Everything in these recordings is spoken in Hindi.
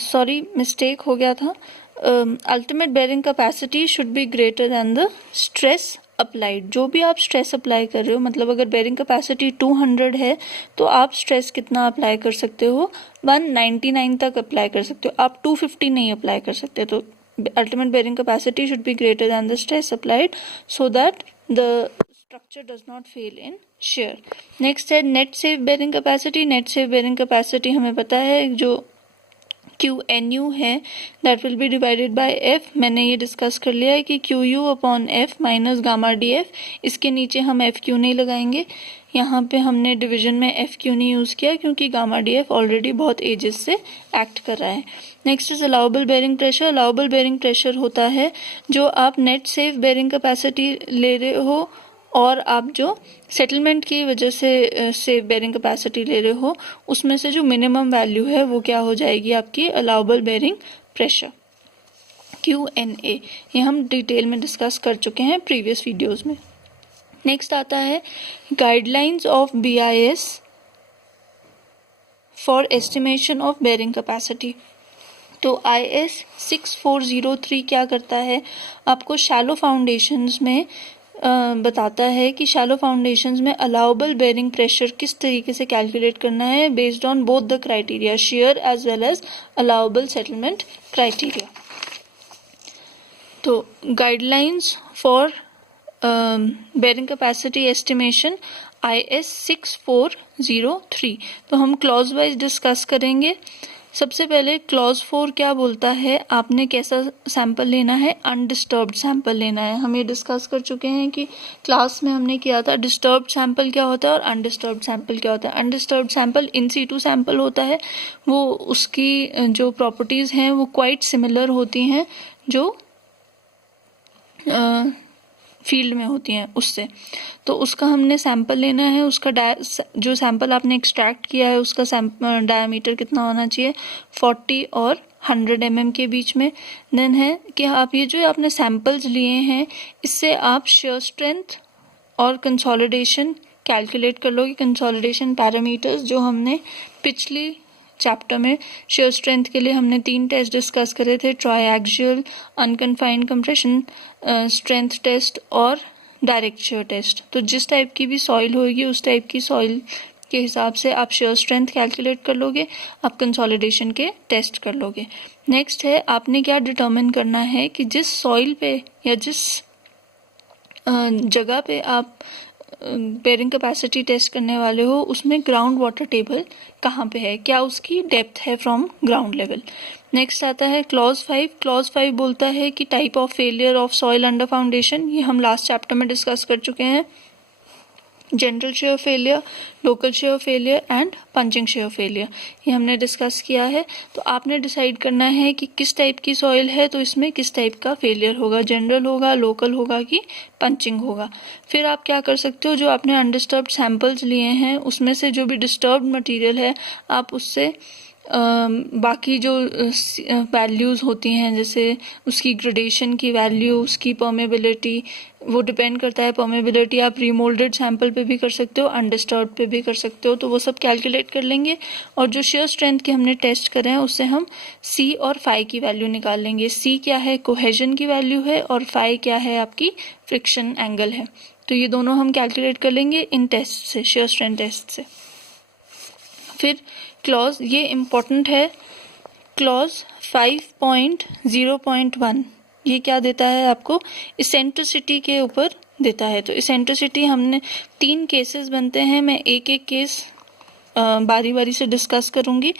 सॉरी मिस्टेक हो गया था। Ultimate bearing capacity should be greater than the stress applied. जो भी आप स्ट्रेस अप्लाई कर रहे हो, मतलब अगर बेयरिंग कैपेसिटी 200 है तो आप स्ट्रेस कितना अप्लाई कर सकते हो, 199 तक अप्लाई कर सकते हो, आप 250 नहीं अप्लाई कर सकते। तो ultimate bearing capacity should be greater than the stress applied so that the structure does not fail in shear. Next है net safe bearing capacity. Net safe bearing capacity हमें पता है जो QNU है that will be divided by F। मैंने ये डिस्कस कर लिया है कि QU upon F minus gamma DF। इसके नीचे हम FQ नहीं लगाएंगे, यहाँ पे हमने डिवीजन में FQ नहीं यूज़ किया क्योंकि गामा DF ऑलरेडी बहुत एजेस से एक्ट कर रहा है। Next is allowable bearing pressure. Allowable bearing pressure होता है जो आप नेट सेव बेयरिंग कैपेसिटी ले रहे हो और आप जो सेटलमेंट की वजह से सेव बेयरिंग कैपेसिटी ले रहे हो उसमें से जो मिनिमम वैल्यू है वो क्या हो जाएगी आपकी अलाउबल बेयरिंग प्रेशर QNA। ये हम डिटेल में डिस्कस कर चुके हैं प्रीवियस वीडियोस में। नेक्स्ट आता है guidelines of BIS for estimation of bearing capacity. तो IS 6403 क्या करता है, आपको शैलो फाउंडेशंस में बताता है कि शैलो फाउंडेशंस में अलाउबल बेयरिंग प्रेशर किस तरीके से कैलकुलेट करना है based on both the criteria shear as well as allowable settlement criteria. तो guidelines for bearing capacity estimation IS 6403। तो हम क्लॉज वाइज डिस्कस करेंगे। सबसे पहले क्लॉज 4 क्या बोलता है, आपने कैसा सैंपल लेना है, अनडिस्टर्ब्ड सैंपल लेना है। हम ये डिस्कस कर चुके हैं कि क्लास में हमने किया था डिस्टर्ब्ड सैंपल क्या होता है और अनडिस्टर्ब्ड सैंपल क्या होता है। Undisturbed sample in situ sample होता है, वो उसकी जो प्रॉपर्टीज़ हैं वो क्वाइट सिमिलर होती हैं जो फील्ड में होती हैं उससे। तो उसका हमने सैंपल लेना है, उसका जो सैंपल आपने एक्सट्रैक्ट किया है उसका डायमीटर कितना होना चाहिए, 40 और 100 mm के बीच में। देन है कि आप ये जो आपने सैंपल्स लिए हैं इससे आप शेयर स्ट्रेंथ और कंसोलिडेशन कैलकुलेट कर लोगे। कंसोलिडेशन पैरामीटर्स जो हमने पिछली चैप्टर में शेयर स्ट्रेंथ के लिए हमने 3 टेस्ट डिस्कस करे थे, ट्राइएक्सियल, अनकन्फाइंड कंप्रेशन स्ट्रेंथ टेस्ट और डायरेक्ट शेयर टेस्ट। तो जिस टाइप की भी सॉइल होगी उस टाइप की सॉइल के हिसाब से आप शेयर स्ट्रेंथ कैलकुलेट कर लोगे, आप कंसोलिडेशन के टेस्ट कर लोगे। नेक्स्ट है आपने क्या डिटर्मिन करना है कि जिस सॉइल पे या जिस जगह पे आप बेयरिंग कैपेसिटी टेस्ट करने वाले हो उसमें ग्राउंड वाटर टेबल कहाँ पे है, क्या उसकी डेप्थ है फ्रॉम ग्राउंड लेवल। नेक्स्ट आता है क्लॉज 5। क्लॉज 5 बोलता है कि type of failure of soil under foundation. ये हम लास्ट चैप्टर में डिस्कस कर चुके हैं। General share failure, local share failure and punching share failure ये हमने डिस्कस किया है। तो आपने डिसाइड करना है कि किस टाइप की सॉइल है तो इसमें किस टाइप का फेलियर होगा, जनरल होगा, लोकल होगा कि पंचिंग होगा। फिर आप क्या कर सकते हो, जो आपने अनडिस्टर्ब्ड सैंपल्स लिए हैं उसमें से जो भी डिस्टर्ब्ड मटेरियल है आप उससे बाकी जो वैल्यूज़ होती हैं जैसे उसकी ग्रेडेशन की वैल्यू, उसकी परमेबिलिटी, वो डिपेंड करता है परमेबिलिटी। आप रीमोल्डेड सैंपल पे भी कर सकते हो, अनडिस्टर्ब्ड पे भी कर सकते हो। तो वो सब कैलकुलेट कर लेंगे और जो शेयर स्ट्रेंथ के हमने टेस्ट करे हैं उससे हम C और फाई की वैल्यू निकाल लेंगे। C क्या है, कोहेजन की वैल्यू है, और फाई क्या है, आपकी फ्रिक्शन एंगल है। तो ये दोनों हम कैलकुलेट कर लेंगे इन टेस्ट से, शेयर स्ट्रेंथ टेस्ट से। फिर क्लॉज, ये इम्पोर्टेंट है, क्लॉज 5.0.1 ये क्या देता है आपको, इसेंट्रिसिटी के ऊपर देता है। तो इसेंट्रिसिटी हमने 3 केसेस बनते हैं, मैं एक एक केस बारी बारी से डिस्कस करूँगी।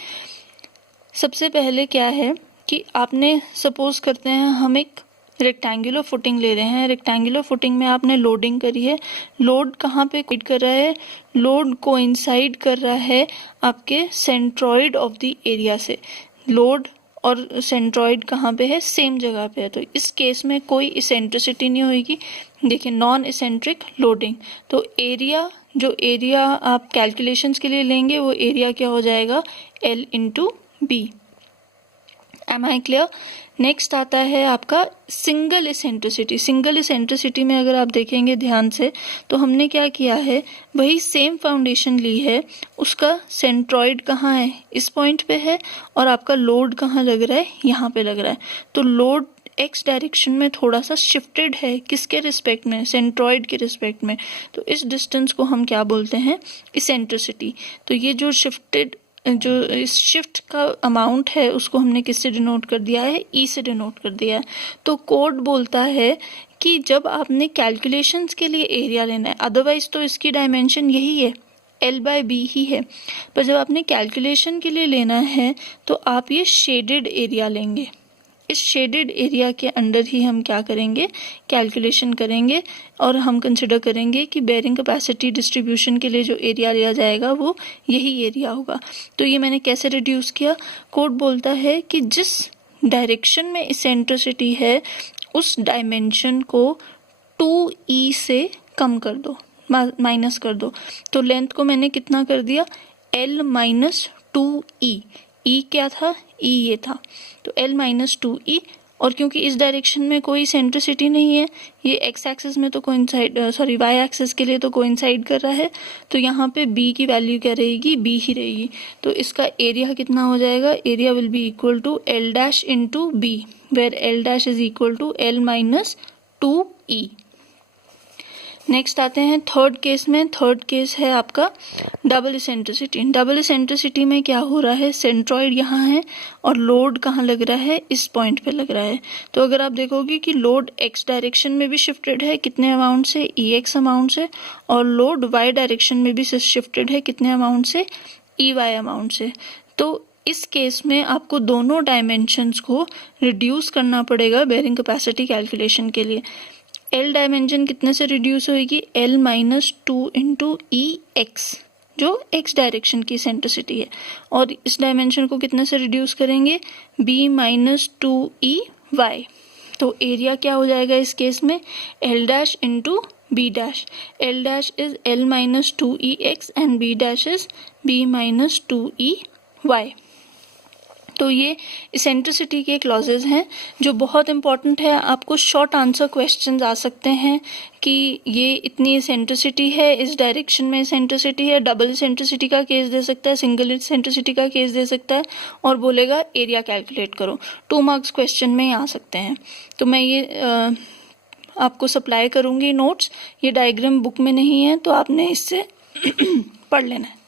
सबसे पहले क्या है कि आपने सपोज करते हैं हम एक रेक्टेंगुलर फुटिंग ले रहे हैं। रेक्टेंगुलर फुटिंग में आपने लोडिंग करी है, लोड कहाँ पे कोइंसाइड कर रहा है, लोड कोइंसाइड कर रहा है आपके सेंट्रॉइड ऑफ द एरिया से। लोड और सेंट्रॉइड कहाँ पे है, सेम जगह पे है। तो इस केस में कोई इसेंट्रिसिटी नहीं होगी। देखिए नॉन इसेंट्रिक लोडिंग, तो एरिया, जो एरिया आप कैलकुलेशंस के लिए लेंगे वो एरिया क्या हो जाएगा, L into B. Am I clear? Next आता है आपका सिंगल इसेंट्रिसिटी। सिंगल इसेंट्रिसिटी में अगर आप देखेंगे ध्यान से तो हमने क्या किया है, वही सेम फाउंडेशन ली है, उसका सेंट्रॉइड कहाँ है, इस पॉइंट पे है, और आपका लोड कहाँ लग रहा है, यहाँ पे लग रहा है। तो लोड एक्स डायरेक्शन में थोड़ा सा शिफ्टेड है, किसके रिस्पेक्ट में, सेंट्रॉइड के रिस्पेक्ट में। तो इस डिस्टेंस को हम क्या बोलते हैं, इसेंट्रिसिटी। तो ये जो इस शिफ्ट का अमाउंट है उसको हमने किससे डिनोट कर दिया है, ई से डिनोट कर दिया है। तो कोड बोलता है कि जब आपने कैलकुलेशंस के लिए एरिया लेना है, अदरवाइज तो इसकी डायमेंशन यही है, L/B ही है, पर जब आपने कैलकुलेशन के लिए लेना है तो आप ये शेडेड एरिया लेंगे। इस शेडेड एरिया के अंडर ही हम क्या करेंगे, कैलकुलेशन करेंगे, और हम कंसिडर करेंगे कि बेयरिंग कैपेसिटी डिस्ट्रीब्यूशन के लिए जो एरिया लिया जाएगा वो यही एरिया होगा। तो ये मैंने कैसे रिड्यूस किया, कोड बोलता है कि जिस डायरेक्शन में इसेंट्रिसिटी है उस डायमेंशन को 2e से कम कर दो, माइनस कर दो। तो लेंथ को मैंने कितना कर दिया, L-2e। ई क्या था, ई ये था, तो L-2e। और क्योंकि इस डायरेक्शन में कोई सेंट्रिसिटी नहीं है, ये एक्स एक्सिस में तो कोइंसाइड, सॉरी वाई एक्सिस के लिए तो कोइंसाइड कर रहा है, तो यहाँ पे b की वैल्यू क्या रहेगी, b ही रहेगी। तो इसका एरिया कितना हो जाएगा, area will be equal to L' into b, where L' is equal to L-2e। Next आते हैं थर्ड केस में। थर्ड केस है आपका डबल इसेंट्रिसिटी। डबल इसेंट्रिसिटी में क्या हो रहा है, सेंट्रॉइड यहाँ है और लोड कहाँ लग रहा है, इस पॉइंट पे लग रहा है। तो अगर आप देखोगे कि लोड एक्स डायरेक्शन में भी शिफ्टेड है, कितने अमाउंट से, EX अमाउंट से, और लोड वाई डायरेक्शन में भी शिफ्टेड है, कितने अमाउंट से, EY अमाउंट से। तो इस केस में आपको दोनों डायमेंशंस को रिड्यूस करना पड़ेगा बेयरिंग कैपेसिटी कैलकुलेशन के लिए। L डायमेंशन कितने से रिड्यूस होएगी, L-2 इंटू EX, जो x डायरेक्शन की सेंट्रिसिटी है, और इस डायमेंशन को कितने से रिड्यूस करेंगे, B-2EY। तो एरिया क्या हो जाएगा इस केस में, L' into B'। L' is L-2EX and B' is B-2EY। तो ये इसेंट्रिसिटी के क्लॉजेज हैं जो बहुत इंपॉर्टेंट है। आपको शॉर्ट आंसर क्वेश्चंस आ सकते हैं कि ये इतनी इसेंट्रिसिटी है, इस डायरेक्शन में इसेंट्रिसिटी है, डबल इसेंट्रिसिटी का केस दे सकता है, सिंगल इसेंट्रिसिटी का केस दे सकता है, और बोलेगा एरिया कैलकुलेट करो। 2 मार्क्स क्वेश्चन में आ सकते हैं। तो मैं ये आपको सप्लाई करूँगी नोट्स, ये डायग्राम बुक में नहीं है तो आपने इससे पढ़ लेना है।